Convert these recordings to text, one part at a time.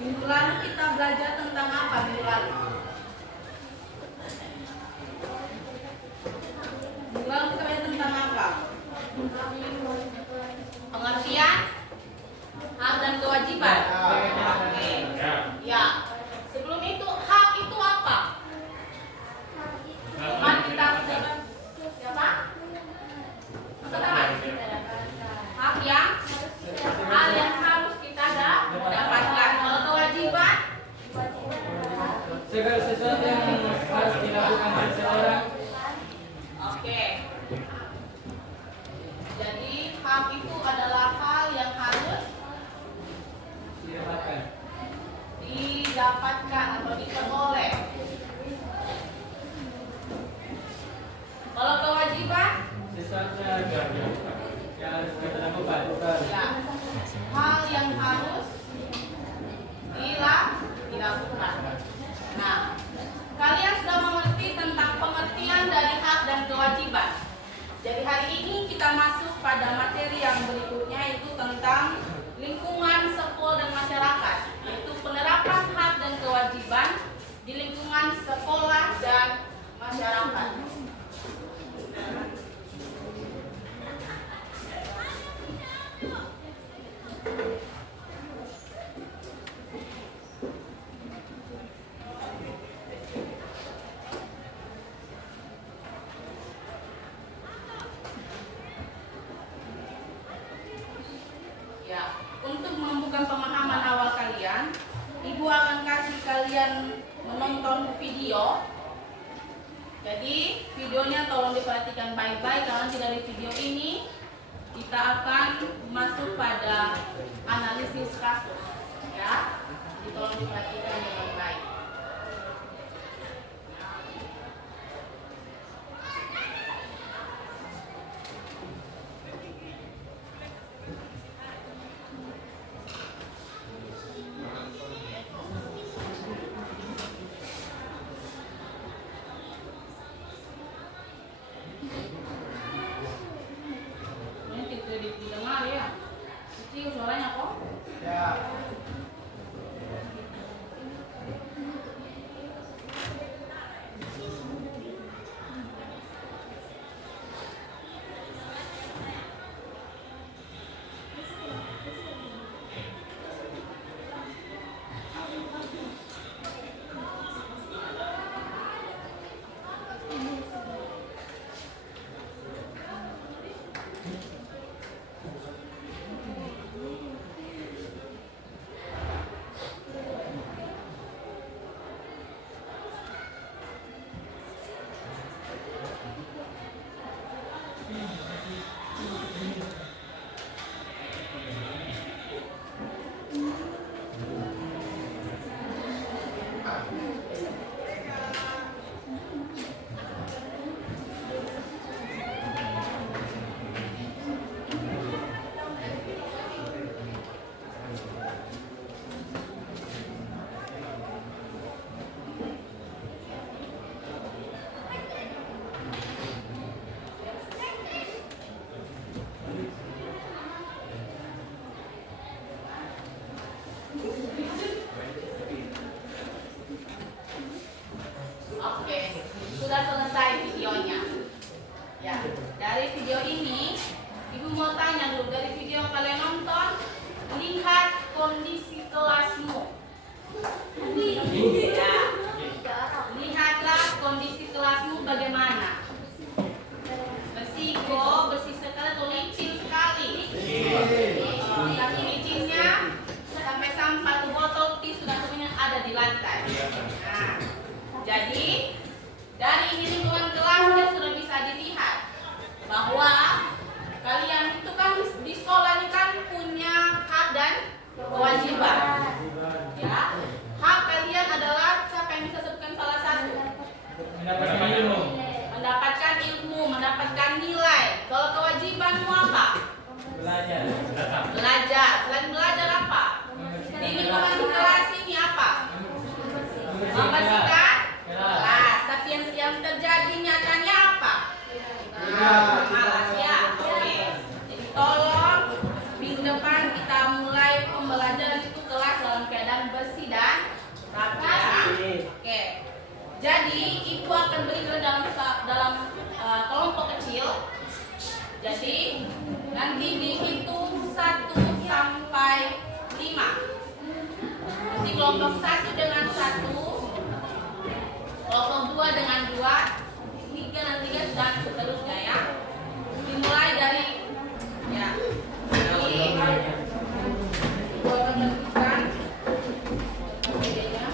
Minggu lalu kita belajar tentang apa minggu lalu? Minggu lalu kita belajar tentang apa? Pengertian hak dan kewajiban. Oke. Ya. Sebelum itu hak itu apa? Teman kita siapa? Teman. Hak yang hal yang harus kita dapatkan. Kalau kewajiban segala sesuatu yang harus dilakukan seseorang. Oke. Jadi hak itu adalah hal yang harus didapatkan atau diperoleh. Kalau kewajiban Sesuatu yang harus kita lakukan. ya, hal yang harus dilakukan. Nah, kalian sudah mengerti tentang pengertian dari hak dan kewajiban. Jadi hari ini kita masuk pada materi yang berikutnya, yaitu tentang lingkungan, sekolah, dan masyarakat, yaitu penerapan hak dan kewajiban di lingkungan sekolah dan masyarakat. Ya, untuk menumbuhkan pemahaman awal kalian, Ibu akan kasih kalian menonton video. Jadi videonya tolong diperhatikan baik-baik, karena dari video ini kita akan masuk pada analisis kasus. Ya, jadi tolong diperhatikan dengan baik. Ini tidak didengar ya. Kecil suaranya kok. Ya. Oke, sudah selesai videonya. Ya, dari video ini Ibu mau tanya dulu, dari video yang kalian nonton, lihat kondisi kelasmu. Ya, lihatlah kondisi kelasmu bagaimana. Bersih kok, bersih sekali atau licin sekali? Satu licinnya sampai sampah tuh botol tea sudah semuanya ada di lantai. Nah, jadi dari ini lingkungan kelasnya sudah bisa dilihat bahwa kalian itu kan di sekolah ini kan punya hak dan kewajiban. Ya, hak kalian adalah, siapa yang bisa sebutkan salah satu? Mendapatkan ilmu. Mendapatkan ilmu, mendapatkan nilai. Kalau kewajibanmu apa? Belajar. Belajar. Selain belajar apa? Di lingkungan kelas ini apa? Membersihkan kelas. Tapi yang terjadi nyatanya apa? Nah, malas ya. Oke. Jadi tolong minggu depan kita mulai pembelajaran itu kelas dalam keadaan bersih. Jadi ibu akan berikan dalam kelompok kecil. Jadi nanti dihitung 1 sampai 5. Nanti kelompok 1 dengan 1, kelompok 2 dengan 2, 3 dan 3 dan seterusnya ya. Dimulai dari ya. Ini ibu akan tentukan bedanya.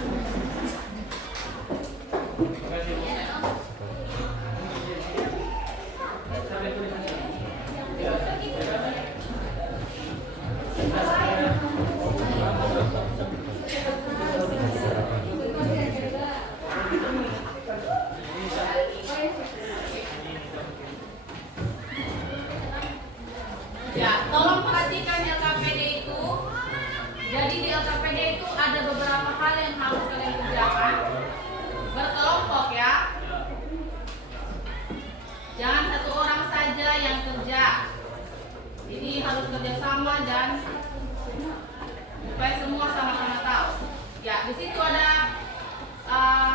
Ya, tolong perhatikan LKPD itu. Jadi di LKPD itu ada beberapa hal yang harus kalian kerjakan. Berkelompok ya. Jangan satu orang saja yang kerja. Jadi harus kerjasama dan supaya semua sama-sama tahu. Ya, di situ ada 4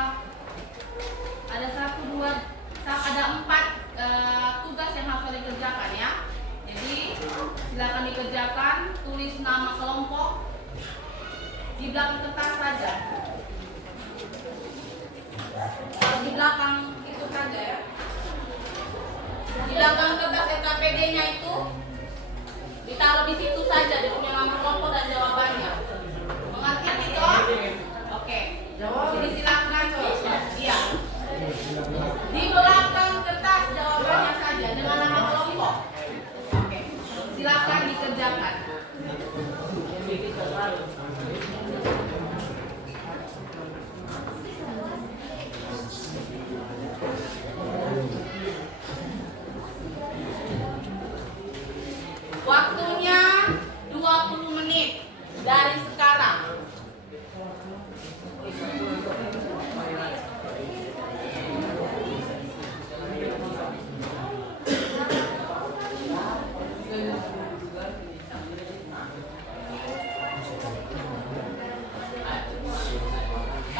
tugas yang harus kalian kerjakan ya. Jadi silakan dikerjakan, tulis nama kelompok di belakang kertas saja. Di belakang itu saja ya. Di belakang kertas LKPD-nya itu ditaruh di situ saja, dia punya nama kelompok dan jawabannya. Mengerti itu? Oke. Jadi silakan. Iya. Di belakang kertas jawabannya saja dengan nama kelompok. Oke. Silakan dikerjakan. Waktunya 20 menit dari sekarang.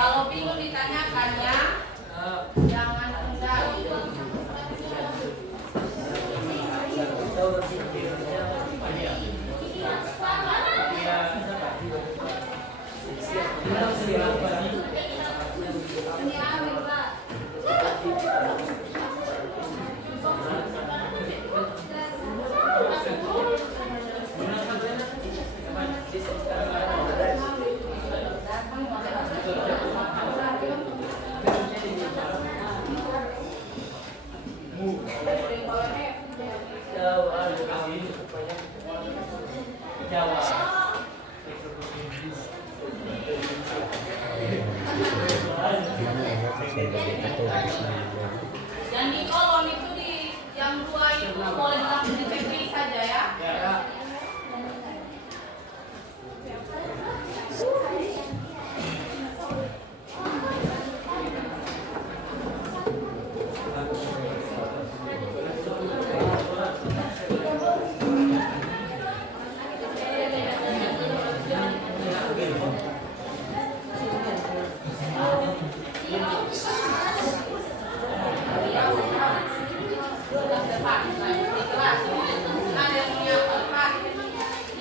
Kalau bingung ditanyakan ya, jangan enggan. Dan di kolom itu yang 2 itu boleh langsung dipilih saja ya.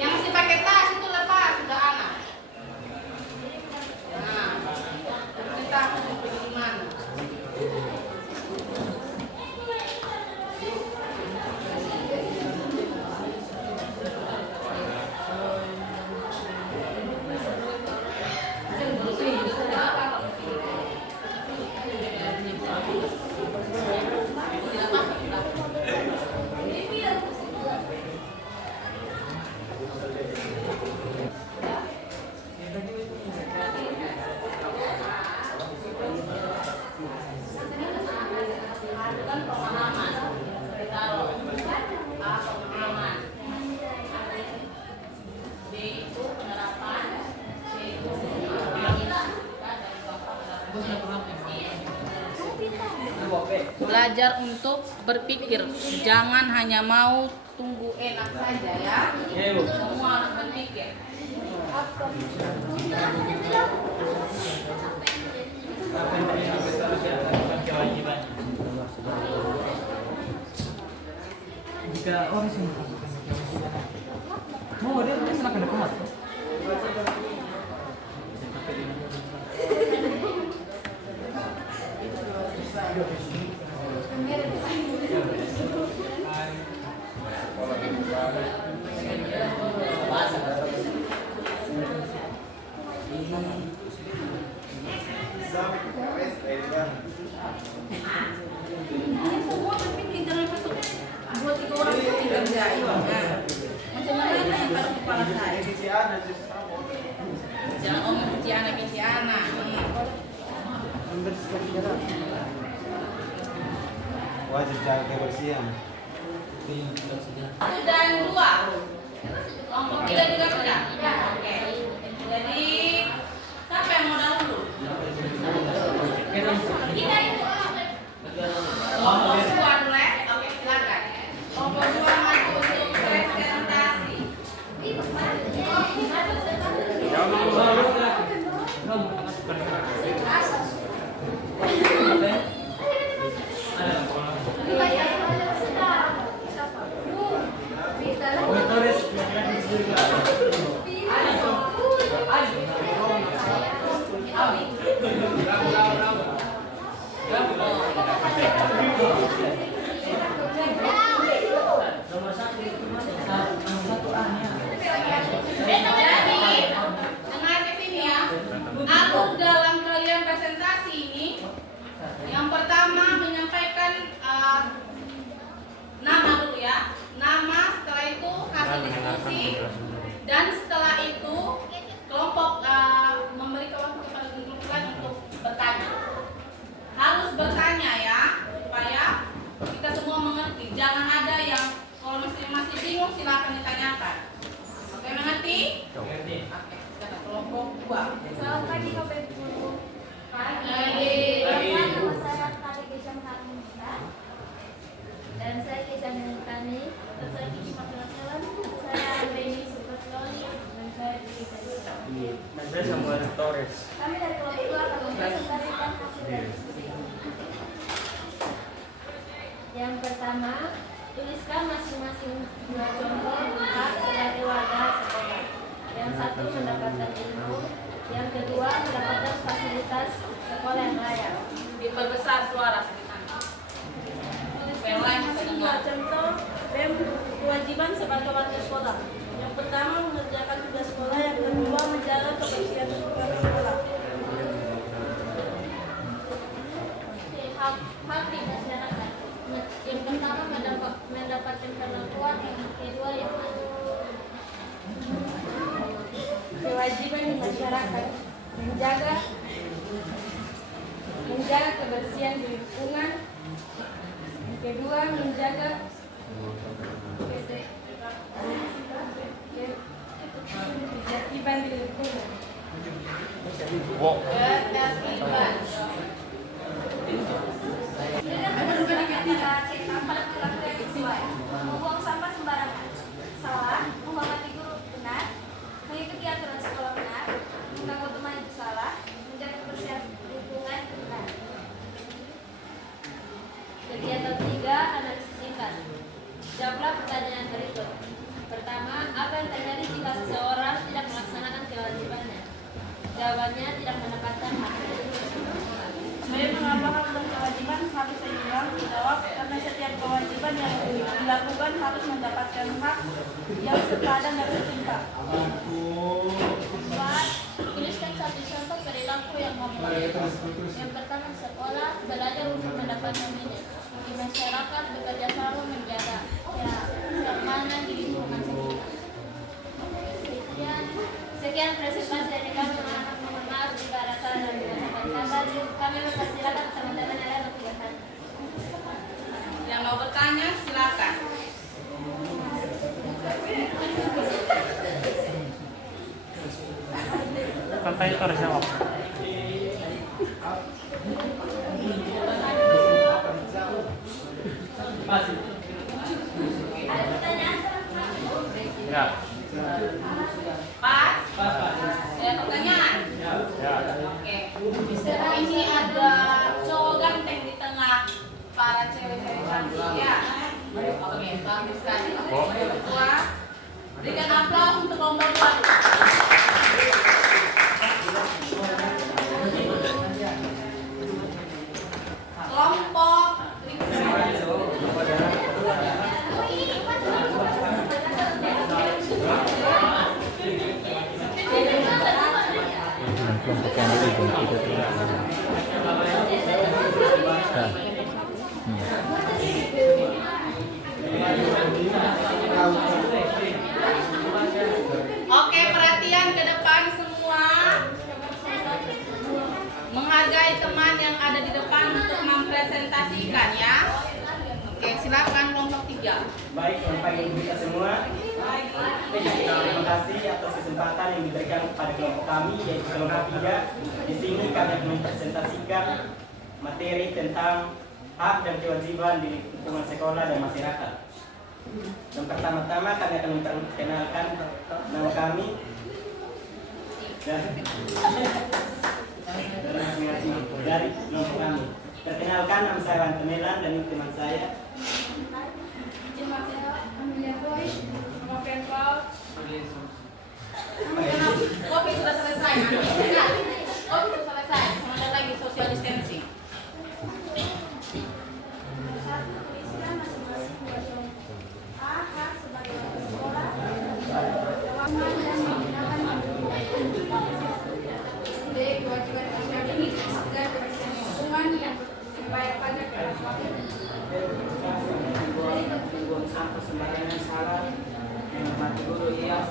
Yang masih pakai tas itu lepas, sudah anak. Nah, kita harus pergi di mana? Belajar untuk berpikir, jangan hanya mau tunggu enak saja ya. Semua harus berpikir. Apa yang tadi sampai sekarang kewajiban? Jika orang sih mau dia sana kena kumat. Ini semua tapi jangan masuk. Buat 3 orang itu tinggal jahit. Macam mana yang taruh kepala saya? Jangan omong cuci anak. Wajib jaga kebersihan. 1 dan 2. Kelompok 3 juga sudah. Oke. Jadi siapa yang mau dahulu? Kita itu. Kelompok 2 dulu ya. Oke, silakan. Kelompok 2 maju untuk presentasi. Jadi, dengar ke sini ya. Alur dalam kalian presentasi ini, yang pertama menyampaikan nama dulu ya. Nama, setelah itu hasil diskusi, dan setelah itu kelompok memberikan waktu kepada grup lain untuk bertanya. Harus bertanya ya, supaya kita semua mengerti. Jangan ada yang kalau masih bingung silakan ditanyakan. Oke, mengerti? Mengerti. Oke, sekarang kelompok 2. Selamat pagi Bapak Ibu. Pagi. Nama saya Kali Kesha Mutamusa. Dan saya Kesha Mutani. Dan saya Kiki Patrialan. Saya Reni Subatloni. Dan saya Kiki Patrialan. Saya Samuel Torres. Kami dari kelompok 2 akan mempresentasikan hasil dari diskusi. Yang pertama, tuliskan masing-masing 2 contoh hak sebagai warga sekolah. Yang satu mendapatkan ilmu, yang kedua mendapatkan fasilitas sekolah yang layak. Diperbesar suara sedikit. Yang lain bisa dengar. Contoh BEM kewajiban sebagai warga sekolah. Yang pertama mengerjakan tugas sekolah, yang kedua menjaga kebersihan lingkungan sekolah. Hak di masyarakat. Yang pertama mendapatkan perlakuan, yang kedua yang kewajiban di masyarakat menjaga kebersihan di lingkungan. Yang kedua menjaga ketertiban di lingkungan. Ketertiban. Membuang sampah sembarangan. Salah, menghormati guru benar, mengikuti aturan sekolah benar, mengganggu teman itu salah, menjaga kebersihan lingkungan benar. Kegiatan 3, analisis singkat. Jawablah pertanyaan berikut. Pertama, apa yang terjadi jika seseorang tidak melaksanakan kewajibannya? Jawabannya tidak mendapatkan haknya. Sebenarnya mengapa hak dan kewajiban harus seimbang? Dijawab karena setiap kewajiban yang dilakukan harus mendapatkan hak yang sepadan dan setimpal. Tuliskan 1 contoh perilaku yang memenuhi. Yang pertama, sekolah belajar untuk mendapatkan nilai. Di masyarakat bekerja sama menjaga keamanan di lingkungan sekitar. Sekian presentasi dari kami. Mohon maaf jika ada salah dan kata. Kami mempersilakan teman-teman yang lain untuk bertanya. Yang mau bertanya silakan. Sampai Torres jawab. Masih. Ada pertanyaan? Ya. Pas? Pas. Ada pertanyaan? Ya. Oke. Ini ada Oke, bagus sekali. Oke, ketua. Berikan aplaus untuk lomba baru. Kelompok kelompok yang itu Oke, perhatian ke depan semua. Menghargai teman yang ada di depan untuk mempresentasikan ya. Oke, silakan kelompok 3. Baik, Bapak Ibu kita semua. Terima kasih atas kesempatan yang diberikan kepada kelompok kami yaitu kelompok 3. Di sini kami akan mempresentasikan materi tentang hak dan kewajiban di lingkungan sekolah dan masyarakat. Yang pertama-tama kami akan memperkenalkan nama kami dan masing-masing dari kelompok kami. Perkenalkan, nama saya Wan Temelan dan ini teman saya. Kopi sudah selesai. Kopi sudah selesai. Ada lagi social distancing. Buang sampah sembarangan salah, menghormati guru iya,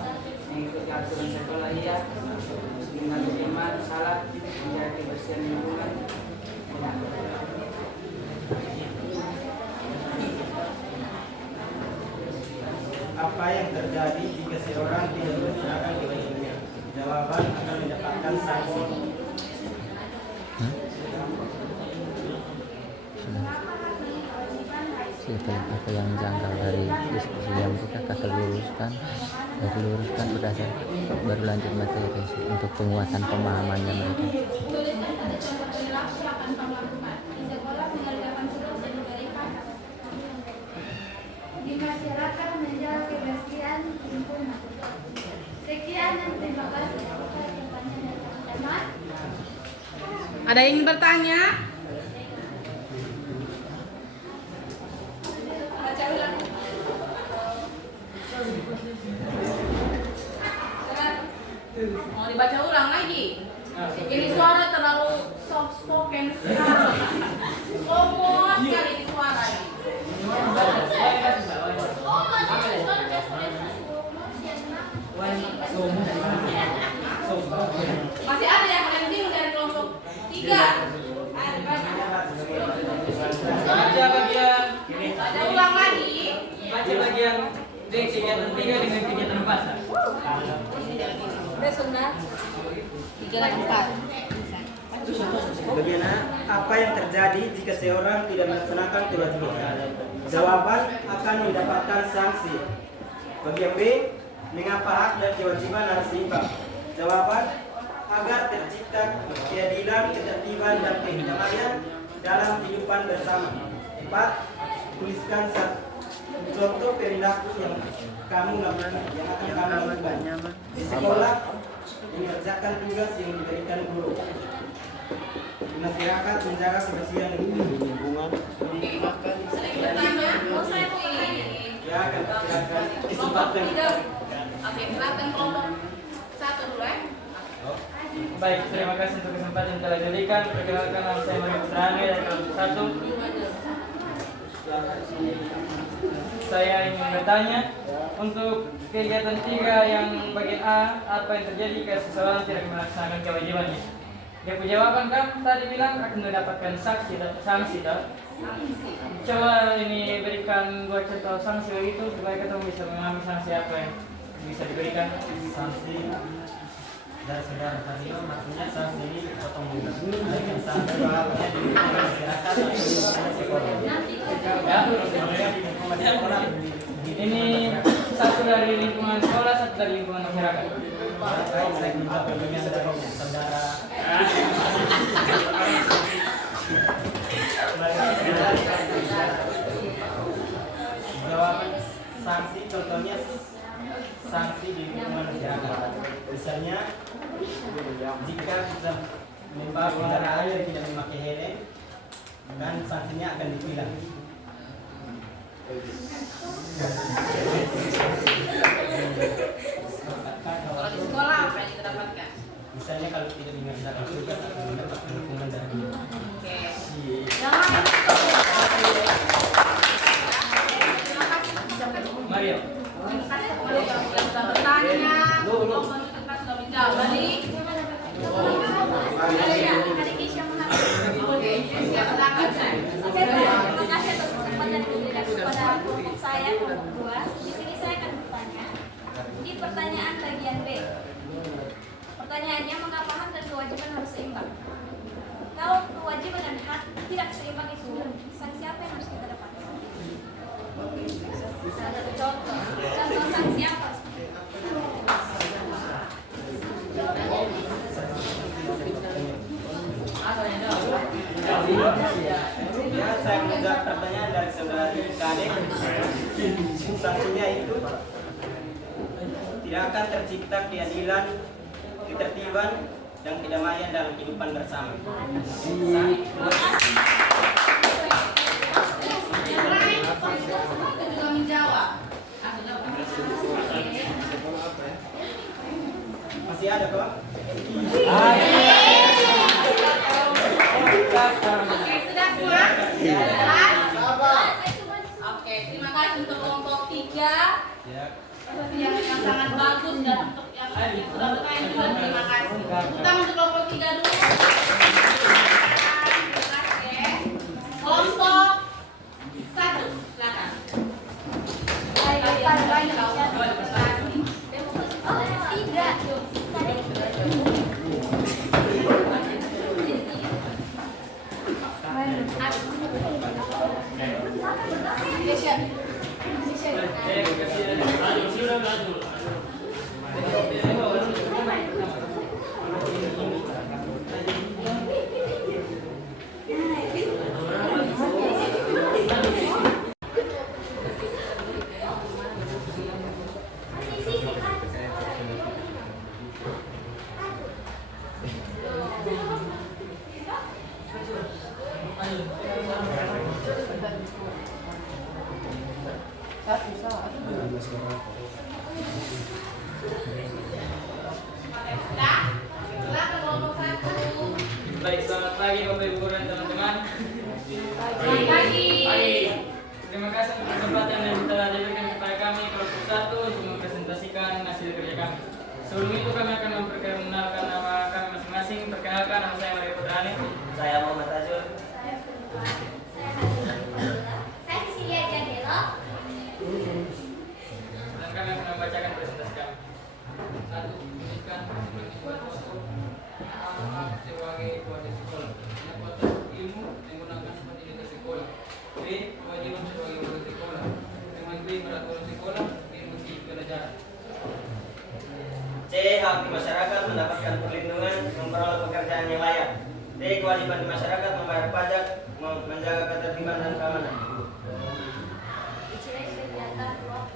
mengikuti aturan sekolah iya, mengikuti teman salah, menjaga kebersihan lingkungan. Apa yang terjadi jika seorang tidak melaksanakan kewajibannya? Jawaban akan mendapatkan sanksi. apa yang janggal dari diskusi yang kita luruskan berdasar baru lanjut materi untuk penguatan pemahamannya mereka. Di masyarakat menjaga kebersihan lingkungan. Sekian dan terima kasih atas pertanyaan dari teman-teman. Ada yang ingin bertanya? Mau dibaca ulang lagi? Ini suara terlalu soft spoken sekali. Slow sekali ini suara ini. Masih ada yang kalian bingung dari kelompok 3? Baca bagian, Baca ulang lagi. baca bagian kegiatan 3 dengan kegiatan 4. Bagaimana apa yang terjadi jika seorang tidak melaksanakan kewajibannya? Jawaban akan mendapatkan sanksi. Bagian B, mengapa hak dan kewajiban harus seimbang? Jawaban, agar tercipta keadilan, ketertiban dan kedamaian dalam kehidupan bersama. 4. Tuliskan satu contoh perilaku yang kamu lakukan, yang akan kamu lakukan di sekolah, mengerjakan tugas yang diberikan guru. Di masyarakat, menjaga kebersihan lingkungan. Bertanya? Oh, saya mau bertanya. Ya, akan silakan Kelompok kesempatan. 3. Oke, silakan kelompok 1 dulu ya. Baik, terima kasih untuk kesempatan yang telah diberikan. Perkenalkan, nama saya Mario Putrane dari kelompok 1. Saya ingin bertanya untuk kegiatan 3 yang bagian A, apa yang terjadi jika seseorang tidak melaksanakan kewajibannya? Dia punya jawaban kan tadi bilang akan mendapatkan sanksi toh? Coba ini berikan 2 contoh sanksi begitu supaya kita bisa memahami sanksi apa yang bisa diberikan. Sanksi dari saudara tadi, artinya sanksi ini potong bulan. Baik sanksi bahwa di masyarakat atau di sekolah. Ya. Ini satu dari lingkungan sekolah, satu dari lingkungan masyarakat. Saya minta perlindungan dari saudara. sanksi, contohnya sanksi di lingkungan masyarakat. Misalnya jika kita membawa kendaraan yang tidak memakai helm, dan sanksinya akan ditilang. Kalau di sekolah apa yang kita dapatkan? Misalnya kalau tidak mengerjakan tugas akan mendapatkan hukuman dari Oke. Mario. Terima kasih kepada yang sudah bertanya. Untuk kita sudah menjawab. Balik. Oke, silakan. Terima kasih atas kesempatan yang diberikan kepada kelompok saya, kelompok 2. Di sini saya akan bertanya. Di pertanyaan bagian B. Pertanyaannya, mengapa hak dan kewajiban harus seimbang? Kalau kewajiban dan hak tidak seimbang itu, sanksi apa yang harus kita dapatkan? Contoh sanksi apa? Ya, saya menjawab pertanyaan dari saudara Kadek. Sanksinya itu tidak akan tercipta keadilan, ketertiban, dan kedamaian dalam kehidupan bersama. Juga menjawab. Masih ada kok? Oke, sudah semua? Jelas? Oke, terima kasih untuk kelompok 3. Ya. Yang sangat bagus dan untuk yang sudah bertanya juga terima kasih. Utang untuk kelompok 3 dulu. Terima kasih. Kelompok 1, silakan. Silakan kelompok 1. Baik, selamat pagi Bapak Ibu dan teman-teman. Selamat pagi. Terima kasih untuk kesempatan yang telah diberikan kepada kami kelompok 1 untuk mempresentasikan hasil kerja kami. Sebelum itu kami akan memperkenalkan nama kami masing-masing. Perkenalkan, nama saya Mario Putrani. Saya Muhammad Azul. Saya Cecilia Jandelo. Dan kami akan membacakan presentasi kami. 1. Pendidikan dibuat waktu sebagai kewajiban sekolah. Yang batas ilmu menggunakan fasilitas sekolah. B. Kewajiban sebagai guru sekolah. Dengan B. peraturan sekolah diikuti pelajaran. C. Hak di masyarakat mendapatkan perlindungan, memperoleh pekerjaan yang layak. D. Kewajiban di masyarakat membayar pajak, menjaga ketertiban dan keamanan. Diciri kegiatan 2.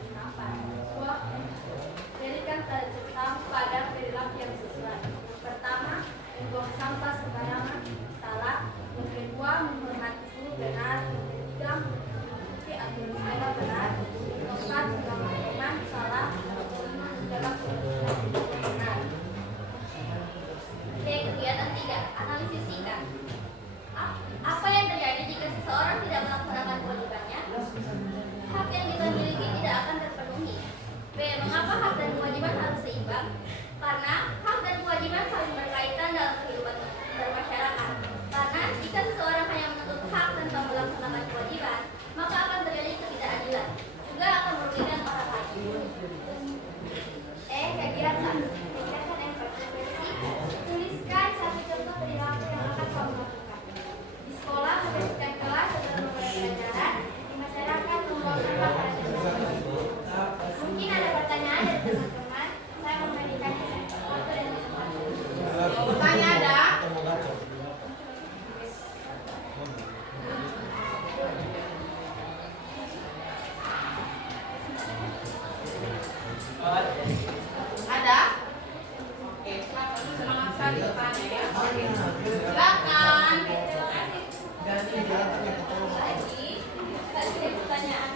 Berikan tentang pada perilaku yang sesuai. Yang pertama, membuang sampah sembarangan, salah. Yang kedua, menghormati guru, benar. Yang ketiga, mengikuti aturan sekolah, benar. Yang keempat, menjaga teman, salah. Yang kelima, menjaga kebersihan, benar. Oke, kegiatan 3, analisis singkat. Apa yang terjadi jika seseorang tidak melaksanakan kewajibannya? Hak yang kita miliki tidak akan terpenuhi. B. Mengapa hak dan kewajiban harus seimbang? Karena hak dan kewajiban saling berkaitan dalam kehidupan bermasyarakat. Karena jika seseorang hanya menuntut hak tanpa melaksanakan kewajiban, maka akan terjadi ketidakadilan. Juga akan merugikan orang lain. Kegiatan. Kegiatan yang berpotensi. Tuliskan satu contoh perilaku yang akan kamu lakukan. Di sekolah, membersihkan kelas setelah memulai pelajaran. Di masyarakat, membawa sampah pada dasarnya. Mungkin ada pertanyaan dari teman-teman. Saya memberikan waktu sekali bertanya ya. Oke. Silakan. Tadi pertanyaan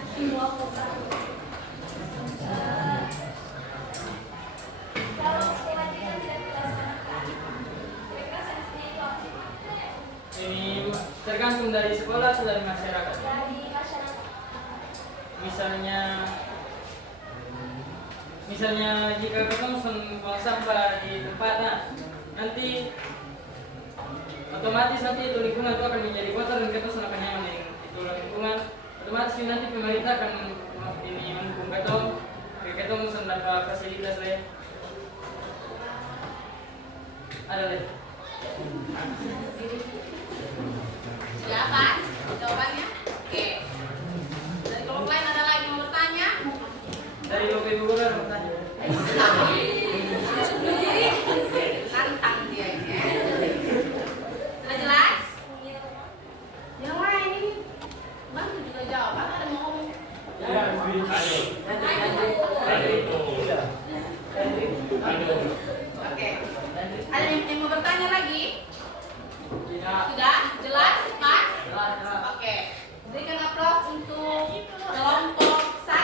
kalau kewajiban tidak dilaksanakan, kira-kira sanksinya itu apa? Ini tergantung dari sekolah atau dari masyarakat. Dari masyarakat. Misalnya jika ketemu buang sampah di tempatnya, nanti otomatis nanti itu lingkungan itu akan menjadi kotor dan kita akan nyaman dengan itu lingkungan. Otomatis nanti pemerintah akan ini mendukung ketemu dapat fasilitas lain. Ada deh. Silakan jawabannya. Oke. Dari kelompok lain ada lagi yang mau bertanya? Dari Bapak Ibu Guru bertanya. Nantang dia ini. Sudah jelas? Yang lain ini bantu juga jawab. Ada mau ngomong? Oke. Ada yang mau bertanya lagi? Sudah? Jelas? Pak? Oke. Berikan aplaus untuk kelompok 1.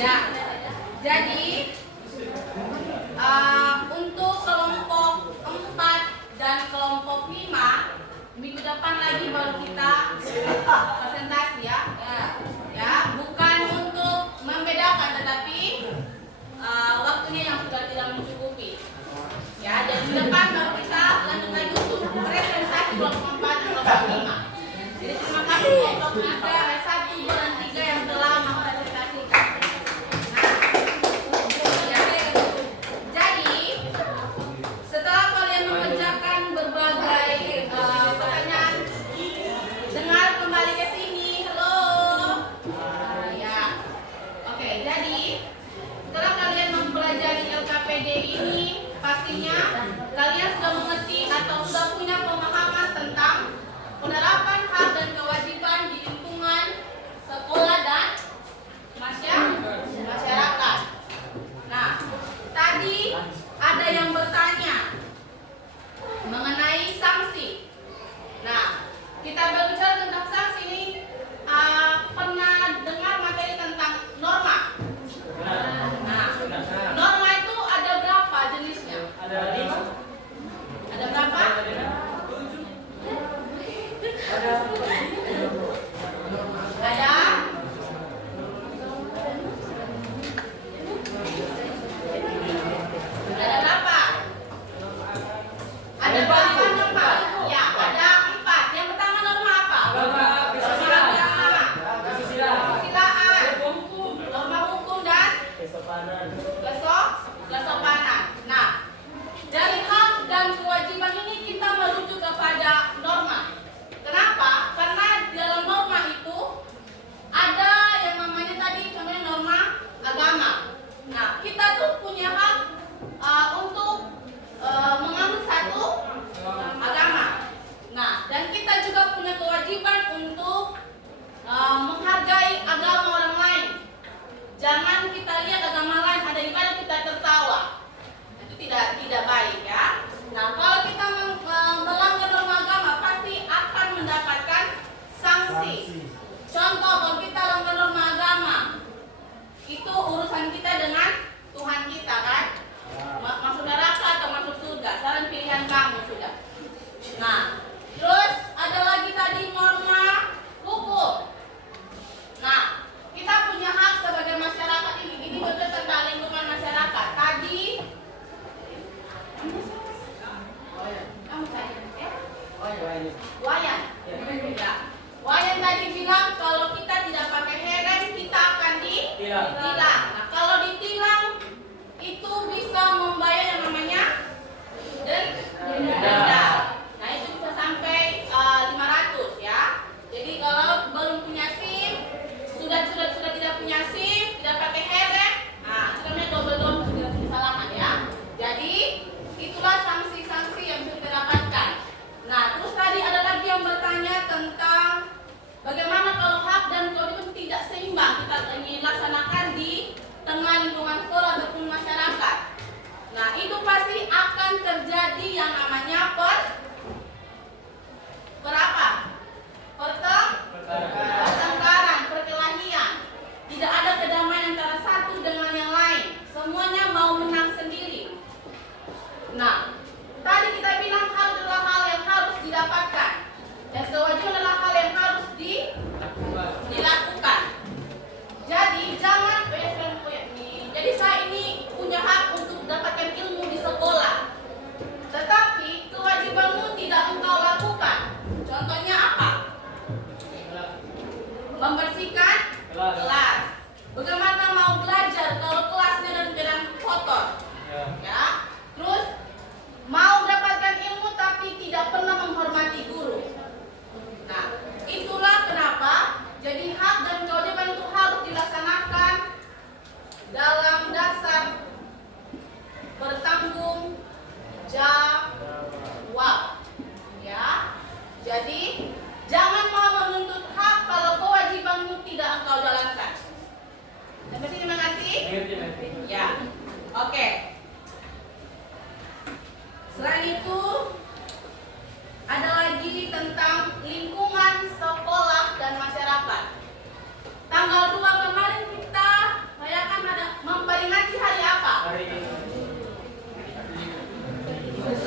Ya, jadi untuk kelompok 4 dan kelompok 5 minggu depan lagi baru kita presentasi ya. Ya, bukan untuk membedakan tetapi waktunya yang sudah tidak mencukupi. Ya, dan minggu depan baru kita lanjut lagi untuk presentasi kelompok 4 dan kelompok 5. Jadi terima kasih kelompok 3, 1, 2, dan 3 yang telah mempresentasikan. Jadi setelah kalian mengerjakan berbagai pertanyaan, dengar kembali ke sini. Halo. Ya. Oke, jadi setelah kalian mempelajari LKPD ini, pastinya kalian sudah mengerti atau sudah punya pemahaman tentang penerapan hak dan kewajiban di lingkungan sekolah dan masyarakat. Nah, tadi ada yang bertanya mengenai sanksi. Nah, kita berbicara tentang sanksi ini, pernah dengar materi tentang norma? Nah, norma itu ada berapa jenisnya? Ada berapa? Ada? Ada berapa? Ada berapa norma? Ya, ada 4. Yang pertama norma apa? Norma agama. Kesusilaan. Norma hukum dan kesopanan. Nah, dari hak dan kewajiban ini kita merujuk kepada norma. Kenapa? Karena dalam norma itu ada yang namanya tadi contohnya norma agama. Nah, kita tuh punya hak untuk menganut satu agama. Nah, dan kita juga punya kewajiban untuk menghargai agama orang lain. Jangan kita lihat agama lain ada ibadah kita tertawa. Itu tidak baik ya. Nah, kalau kita melanggar norma agama pasti akan mendapatkan sanksi. Contoh, kalau kita langgar norma agama, itu urusan kita dengan Tuhan kita kan. Masuk neraka atau masuk surga, saran pilihan kamu sudah. Nah, terus ada lagi tadi norma hukum. Nah, kita punya hak sebagai masyarakat ini betul tentang lingkungan masyarakat. Tadi Wayan. Ya. Wayan tadi bilang kalau kita tidak pakai helm kita akan ditilang. Nah, kalau ditilang itu bisa membayar yang namanya denda. Nah, itu bisa sampai 500 ya. Jadi kalau belum punya membersihkan kelas. Bagaimana mau belajar kalau kelasnya dalam keadaan kotor? Ya. Terus mau dapatkan ilmu tapi tidak pernah menghormati guru. Nah, itulah kenapa jadi hak dan kewajiban itu harus dilaksanakan dalam dasar bertanggung jawab. Ya. Jadi jangan mau menuntut hak kalau kewajibanmu tidak engkau jalankan. Sampai sini mengerti? Ya. Oke. Selain itu ada lagi tentang lingkungan sekolah dan masyarakat. Tanggal 2 kemarin kita merayakan memperingati hari apa?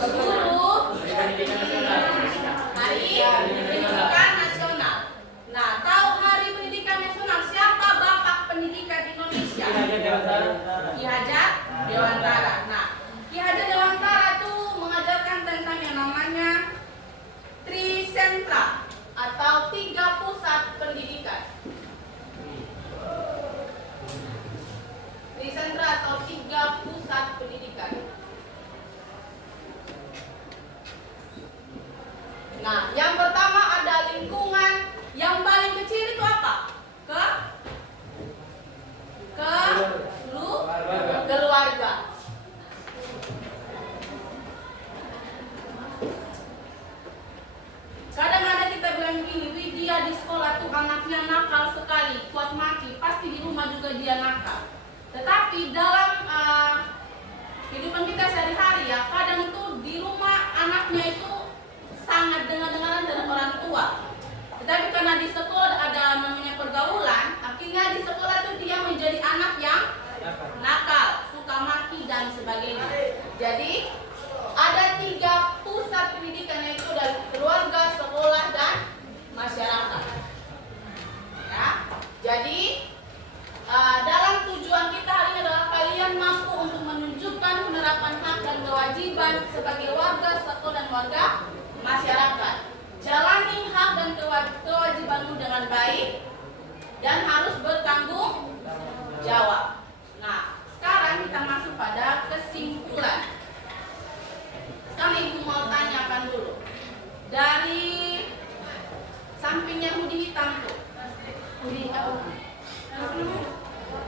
Guru Hari Pendidikan Nasional. Nah, tahu Hari Pendidikan Nasional siapa bapak pendidikan Indonesia? Ki Hajar Dewantara. Nah, Ki Hajar Dewantara itu mengajarkan tentang yang namanya Trisentra atau 3 pusat pendidikan. Trisentra atau 3 pusat pendidikan. Nah, yang pertama ada lingkungan yang paling kecil itu apa? Keluarga. Kadang-kadang kita bilang gini, Widya di sekolah tuh anaknya nakal sekali, kuat maki, pasti di rumah juga dia nakal. Tetapi dalam kehidupan kita sehari-hari ya, kadang tuh di rumah anaknya itu sangat dengar-dengaran dari orang tua. Tetapi karena di sekolah ada namanya pergaulan, akhirnya di sekolah itu dia menjadi anak yang nakal, suka maki dan sebagainya. Jadi ada 3 pusat pendidikan yaitu dari keluarga, sekolah dan masyarakat. Ya, jadi dalam tujuan kita hari ini adalah kalian mampu untuk menunjukkan penerapan hak dan kewajiban sebagai warga sekolah dan warga masyarakat. Jalani hak dan kewajibanmu dengan baik dan harus bertanggung jawab. Nah, sekarang kita masuk pada kesimpulan. Sekarang ibu mau tanyakan dulu. Dari sampingnya hoodie hitam tuh. Hoodie apa?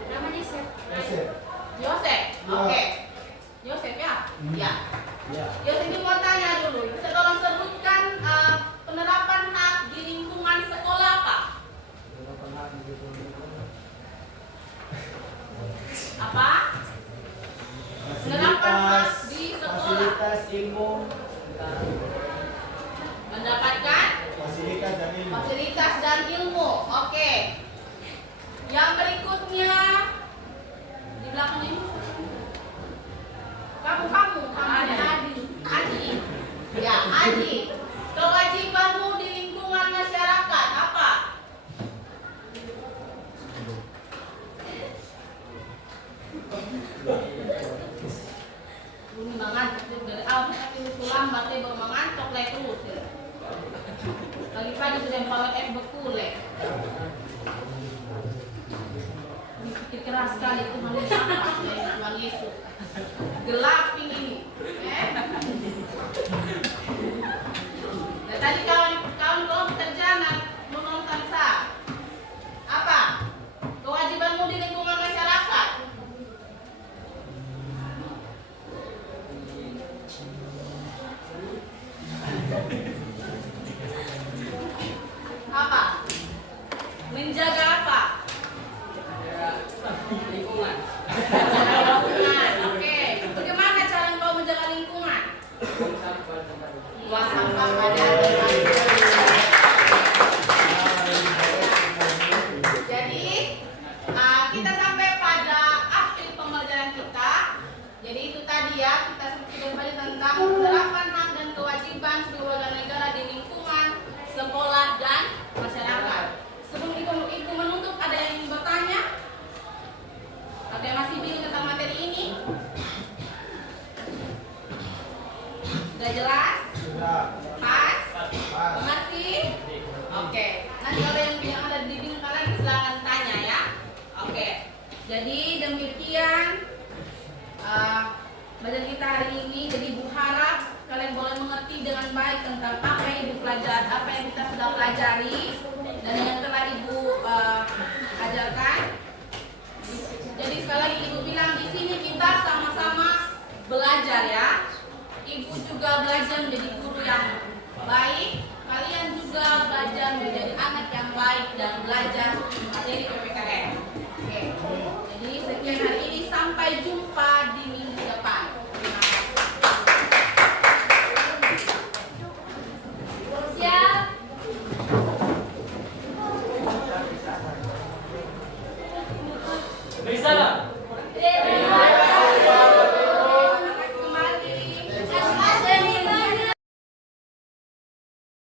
Namanya Yosef. Oke. Yosef ya? Ya. Yosef ini mau tanya dulu. Bisa tolong sebutkan penerapan hak di lingkungan sekolah apa? Apa? Penerapan hak di sekolah. Fasilitas ilmu, Mendapatkan fasilitas dan ilmu. Oke. Yang berikutnya di belakang ini. Kamu Adi. Ya, Adi. Kewajibanmu di lingkungan masyarakat apa? Ini mengantuk dari awal tapi itu lambat dia baru mengantuk lek terus. Pagi-pagi sudah power F bekule. Pikir keras sekali itu manusia apa ya Tuhan Yesus. Gelap ini. Nah, tadi kawan pekerjaan menonton sah. Apa? Kewajibanmu di lingkungan masyarakat. Apa? Menjaga apa? Lingkungan. Lingkungan. Oke. Bagaimana cara engkau menjaga lingkungan? Buang sampah pada tempatnya. Jadi kita sampai pada akhir pembelajaran kita. Jadi itu tadi ya, kita sudah kembali tentang penerapan hak dan kewajiban sebagai warga negara di lingkungan sekolah dan masyarakat. Sebelum ibu Jadi demikian belajar kita hari ini. Jadi Ibu harap kalian boleh mengerti dengan baik tentang apa yang Ibu pelajari, apa yang kita sudah pelajari, dan yang telah Ibu